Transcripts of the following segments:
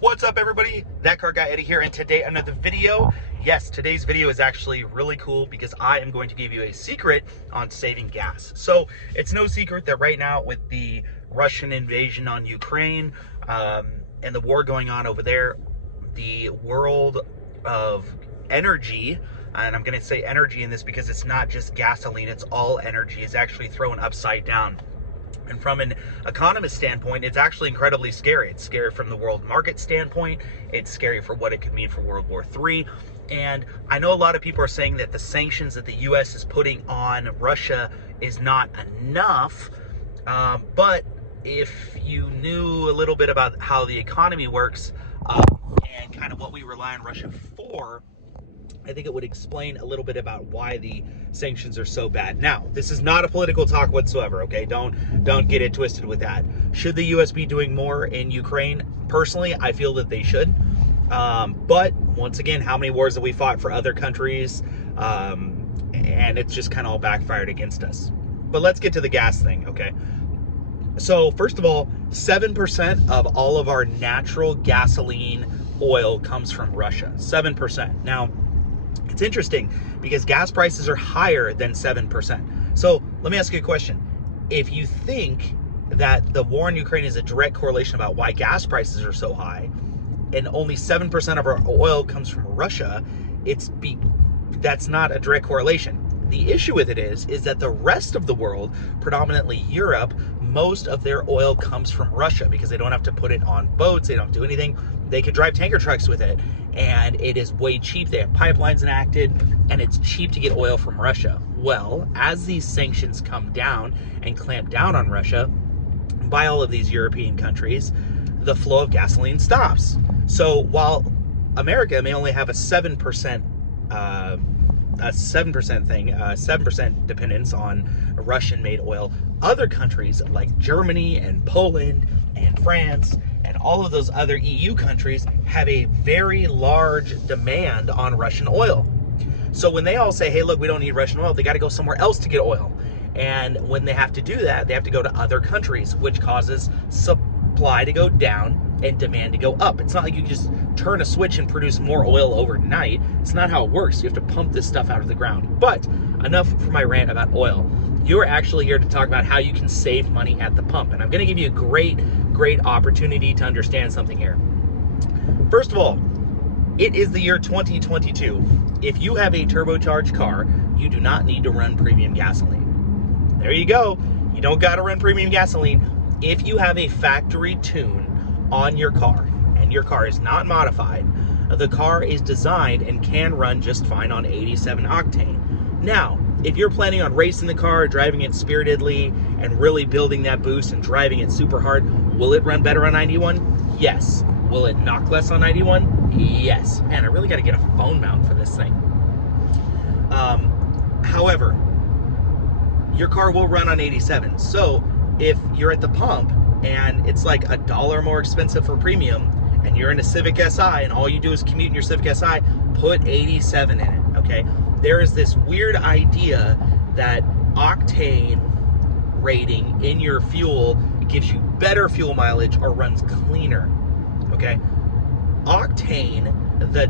What's up, everybody? That Car Guy Eddie here, and today another video. Yes, today's video is actually really cool because I am going to give you a secret on saving gas. So it's no secret that right now with the Russian invasion on Ukraine and the war going on over there, the world of energy, and I'm going to say energy in this because it's not just gasoline, it's all energy, is actually thrown upside down. And from an economist standpoint, it's actually incredibly scary. It's scary from the world market standpoint. It's scary for what it could mean for World War III. And I know a lot of people are saying that the sanctions that the U.S. is putting on Russia is not enough. But if you knew a little bit about how the economy works and kind of what we rely on Russia for, I think it would explain a little bit about why the sanctions are so bad. Now, this is not a political talk whatsoever, okay? Don't get it twisted with that. Should the U.S. be doing more in Ukraine? Personally, I feel that they should. But once again, how many wars have we fought for other countries? And it's just kind of all backfired against us. But let's get to the gas thing, okay? So first of all, 7% of all of our natural gasoline oil comes from Russia. 7%. Now, it's interesting because gas prices are higher than 7%. So let me ask you a question. If you think that the war in Ukraine is a direct correlation about why gas prices are so high, and only 7% of our oil comes from Russia, that's not a direct correlation. The issue with it is that the rest of the world, predominantly Europe, most of their oil comes from Russia because they don't have to put it on boats, they don't do anything. They can drive tanker trucks with it, and it is way cheap. They have pipelines enacted, and it's cheap to get oil from Russia. Well, as these sanctions come down and clamp down on Russia by all of these European countries, the flow of gasoline stops. So while America may only have a 7% dependence on Russian-made oil, other countries like Germany and Poland and France and all of those other EU countries have a very large demand on Russian oil. So when they all say, hey, look, we don't need Russian oil, they got to go somewhere else to get oil. And when they have to do that, they have to go to other countries, which causes supply to go down and demand to go up. It's not like you just turn a switch and produce more oil overnight. It's not how it works. You have to pump this stuff out of the ground. But enough for my rant about oil. You're actually here to talk about how you can save money at the pump. And I'm going to give you a great opportunity to understand something here. First of all, it is the year 2022. If you have a turbocharged car, you do not need to run premium gasoline. There you go. You don't got to run premium gasoline. If you have a factory tune on your car and your car is not modified, the car is designed and can run just fine on 87 octane. Now, if you're planning on racing the car, driving it spiritedly, and really building that boost and driving it super hard, will it run better on 91? Yes. Will it knock less on 91? Yes. Man, I really got to get a phone mount for this thing. However, your car will run on 87. So if you're at the pump and it's like $1 more expensive for premium, and you're in a Civic Si, and all you do is commute in your Civic Si, put 87 in it, okay? There is this weird idea that octane rating in your fuel gives you better fuel mileage or runs cleaner, okay? Octane, the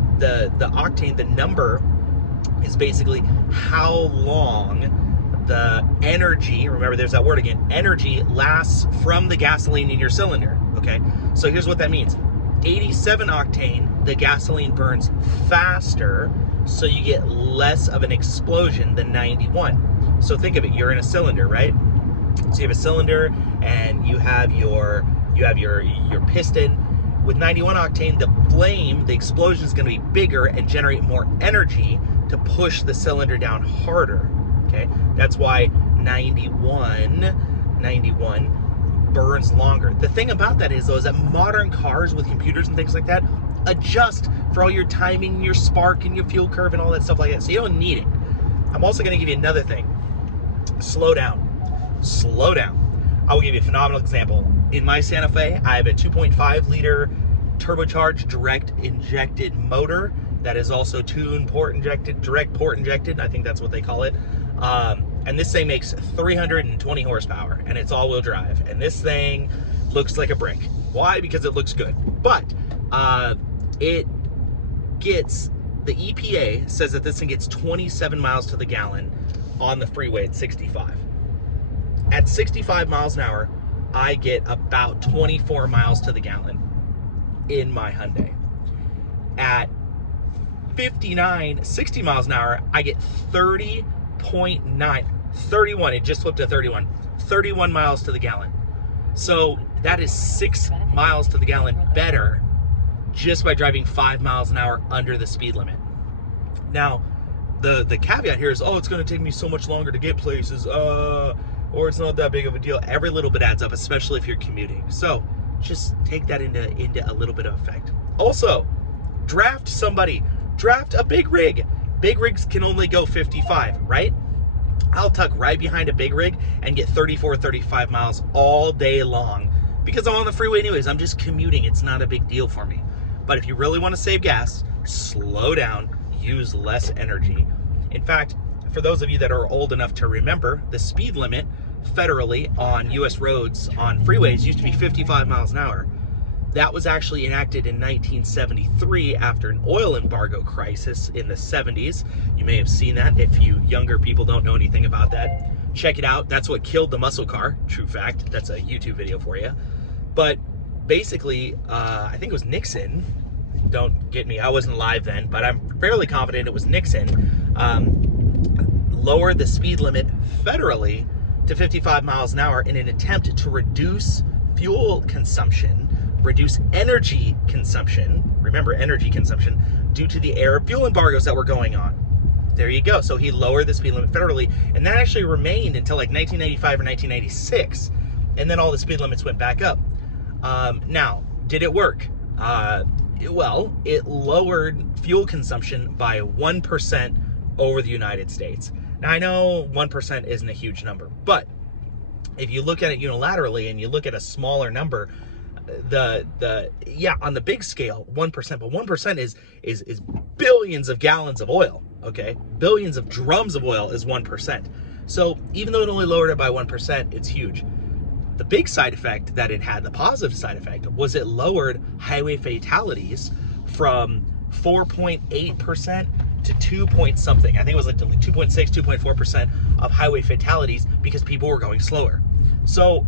octane, the number is basically how long the energy, remember there's that word again, energy lasts from the gasoline in your cylinder, okay? So here's what that means. 87 octane, the gasoline burns faster, so you get less of an explosion than 91. So think of it, you're in a cylinder, right? So you have a cylinder and you have your piston. With 91 octane, the flame, the explosion is going to be bigger and generate more energy to push the cylinder down harder. Okay, that's why 91 burns longer. The thing about that is, though, is that modern cars with computers and things like that adjust for all your timing, your spark, and your fuel curve and all that stuff like that. So you don't need it. I'm also going to give you another thing. Slow down. Slow down. I will give you a phenomenal example. In my Santa Fe, I have a 2.5 liter turbocharged direct injected motor that is also direct port injected. I think that's what they call it. And this thing makes 320 horsepower, and it's all-wheel drive. And this thing looks like a brick. Why? Because it looks good. But It gets, the EPA says that this thing gets 27 miles to the gallon on the freeway at 65. At 65 miles an hour, I get about 24 miles to the gallon in my Hyundai. At 59, 60 miles an hour, I get 30.9, 31, it just flipped to 31 miles to the gallon. So that is 6 miles to the gallon better just by driving 5 miles an hour under the speed limit. Now, the caveat here is, oh, it's gonna take me so much longer to get places, or it's not that big of a deal. Every little bit adds up, especially if you're commuting. So just take that into a little bit of effect. Also, draft a big rig. Big rigs can only go 55, right? I'll tuck right behind a big rig and get 34, 35 miles all day long because I'm on the freeway anyways. I'm just commuting. It's not a big deal for me. But if you really want to save gas, slow down, use less energy. In fact, for those of you that are old enough to remember, the speed limit federally on US roads, on freeways, used to be 55 miles an hour. That was actually enacted in 1973 after an oil embargo crisis in the 70s. You may have seen that. If you younger people don't know anything about that, check it out. That's what killed the muscle car. True fact. That's a YouTube video for you. But basically, I think it was Nixon. Don't get me, I wasn't alive then, but I'm fairly confident it was Nixon. Lowered the speed limit federally to 55 miles an hour in an attempt to reduce fuel consumption, reduce energy consumption, remember energy consumption, due to the air fuel embargoes that were going on. There you go. So he lowered the speed limit federally, and that actually remained until like 1995 or 1996, and then all the speed limits went back up. Now, did it work? Well, it lowered fuel consumption by 1% over the United States. Now, I know 1% isn't a huge number, but if you look at it unilaterally and you look at a smaller number, yeah, on the big scale, 1%, but 1% is billions of gallons of oil, okay? Billions of drums of oil is 1%. So even though it only lowered it by 1%, it's huge. The big side effect that it had, the positive side effect, was it lowered highway fatalities from 4.8% to 2 point something. I think it was like 2.6, 2.4% of highway fatalities because people were going slower. So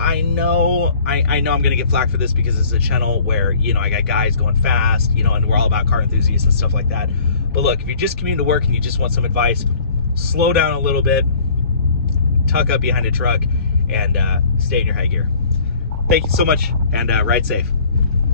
I know I'm gonna get flack for this because it's a channel where, you know, I got guys going fast, you know, and we're all about car enthusiasts and stuff like that. But look, if you're just commuting to work and you just want some advice, slow down a little bit, tuck up behind a truck, and stay in your high gear. Thank you so much, and ride safe.